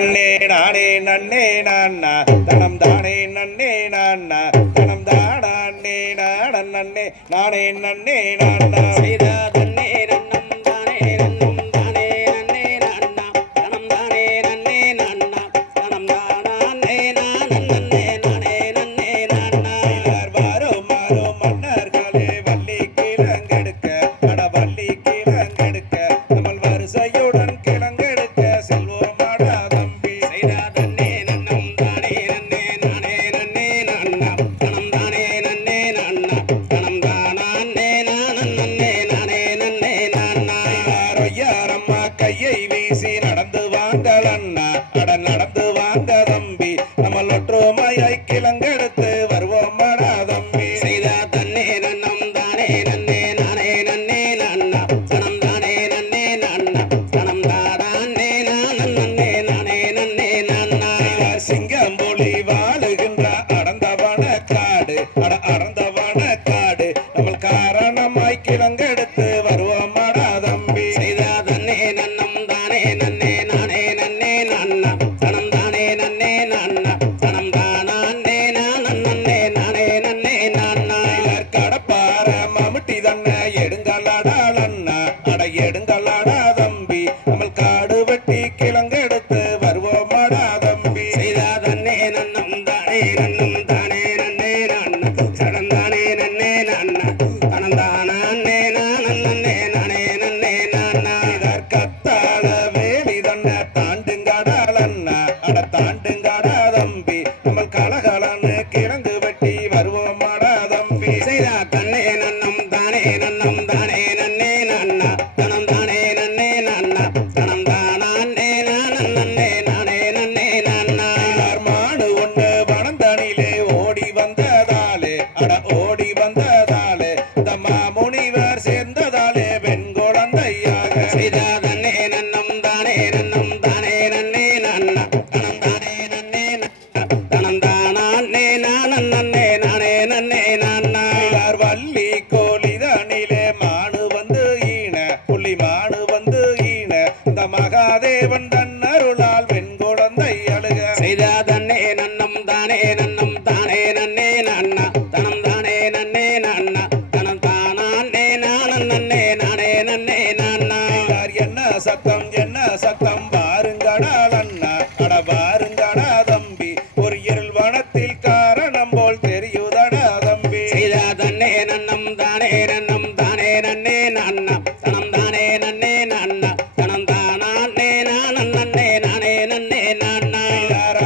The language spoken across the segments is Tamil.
நன்னே நானே நன்னே நான்னா தனம் தானே நன்னே நான்னா தனம் தானே நாடன் நன்னே நானே நன்னே நான்னா செய்தா தன்னே நன்னம் தானே நன்னம் தானே நன்னே நான்னா தனம் தானே நன்னே நான்னா தனம் தானே நானன் நன்னே நானே நன்னே நான்னா வாரோ மாறோ மன்னர்களே வள்ளி கிழங்கெடுக்க அட வள்ளி கிழங்கெடுக்க நம்ம வரிசையுடன் கிழங்கெடுக்க செல்வோம் கையை வீசி நடந்து வாங்கலன்னா அட நடந்து வாங்க தம்பி நம்ம ஒற்றுமையாய் கிழங்கெடுத்து வருவோம் அடா தம்பி செய்தா தன்னே நன்னம் தானே நன்னே நானே நன்னே நான்னா தனம் தானே நன்னே நான்னா தனம் தானே நானன் நன்னே நானே நன்னே நான்னா சிங்கம் புலி வாழுகின்ற அடந்தவன காடு அட அடந்தவன காடு நம்ம காரணமாய் கிழங்கெடுத்து வருவோம் அடா தம்பி செய்தா தன்னே நன்னம் தானே நன்னே நானே நன்னே நான்னா தனம் தானே நன்னே நான்னா தனம் தானே நானன் நன்னே நானே நன்னே நான்னா கடப்பார மம்முட்டி தன்னை எடுங்கலாடாலன்னா அட எடுங்கலாடா தம்பி நம்ம காடு வெட்டி கிழங்கெடுத்து வருவோம் அடா தம்பி செய்தா தன்னே நன்னம் தானே நன்னம் தானே நன்னே நான்னா தனம் தானே நன்னே நான்னா தனம் தானே நானன் நன்னே நானே நன்னே நான்னா கத்தாழ வேலி தன்னை தாண்டுங்கடாலன்னா அட தாண்டுங்கடா தம்பி நம்ம கலகலன்னு கிழங்கு வெட்டி வருவோம் அடா தம்பி செய்தா தன்னே நன்னம் தானே நன்னம் தானே நன்னே நான்னா தனம் தானே நன்னே நான்னா தனம் தானே நானன் நன்னே நானே நன்னே நான்னா மாடு ஒண்ணு வனந்தனிலே ஓடி வந்ததாலே அட ஓடி வந்ததாலே இந்த மாமுனிவர் சேர்ந்ததாலே பெண் குழந்தையாக செய்தா தன்னே நன்னம் தானே நன்னம் தானே நன்னே நான்னா தனம் தானே நன்னே நான்னா தனம் தானே நானன் நன்னே நானே நன்னே நான்னா வள்ளி கோலிதனிலே மாடு வந்து ஈன புள்ளி மாடு வந்து ஈன இந்த மகாதேவன் தன்னருளால் பெண் குழந்தை அழுக செய்தா தன்னே நன்னம் தானே நன்னம் தானே நன்னே நான்னா தனம் தானே நன்னே நான்னா தனம் தானே நானன் நன்னே நானே நன்னே நான்னா என்ன சத்தம் பாருங்கடாலன்னா அட பாருங்கடா தம்பி ஒரு இருள் வனத்தில் காரணம் போல் தெரியுதடா தம்பி செய்தா தன்னே நன்னம் தானே நன்னம் தானே நன்னே நான்னா தனம் தானே நன்னே நான்னா தனம் தானே நானன் நன்னே நானே நன்னே நான்னா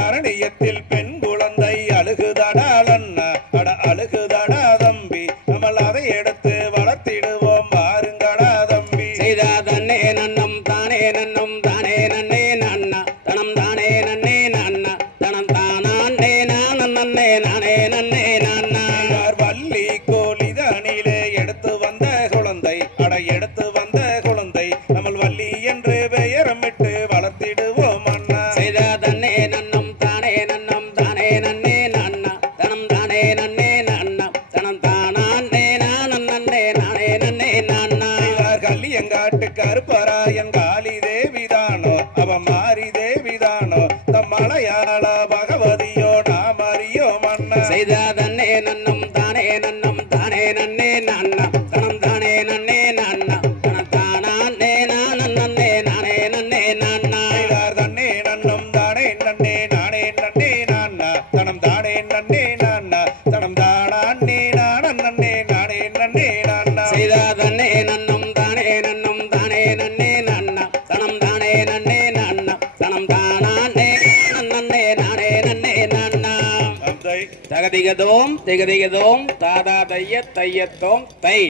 அரணியத்தில் பெண் குழந்தை அழுகுதடாலன்னா அட அழுகுதடா தம்பி நம்மள் அதை எடுத்து வளர்த்திடுவோம் பாருங்கடா தம்பி செய்தா தன்னே நன்னம் தானே நன்னம் தானே நன்னே நான்னா தனம் தானே நன்னே நான்னா தனம் தானே நானன் நன்னே நானே நன்னே நான்னா வள்ளி கோலிதனிலே எடுத்து வந்த குழந்தை அட எடுத்து வந்த குழந்தை நம்மள் வள்ளி என்று பெயரமிட்டு வளர்த்திடுவோம் அண்ணா செய்தா தன்னே நன்னம் தானே நன்னம் தானே நன்னே நான்னா தனம் தானே நன்னே நான்னா தனம் தானே நானன் நன்னே நானே நன்னே நான்னா கல்லியங்காட்டு கருப்பராயன் காளி தேவிதானோ அவ மாறி தேவிதானோ தம் மலையாள பகவதியோ நாம் அறியோம் அண்ணா செய்தா தன்னே நன்னம் தானே நன்னம் தானே நன்னே நான்னா தனம் தானே நன்னே நான்னா தனம் தானே நானன் நன்னே நானே நன்னே நான்னா தன்னே நன்னம் தானே நன்னே நானே நன்னே நான்னா தனம் தானே நன்னே நான்னா தனம் தானே நானன் நன்னே நானே நன்னே நான்னா செய்தா தன்னே நன்னம் தானே நன்னம் தானே நன்னே நான்னா தனம் தானே நன்னே நான்னா தனம் தானே நன்னே நானே நன்னே நான்னா தகதிகதோம் திகதிகதோம் தாதா தைய தையத்தோம் தை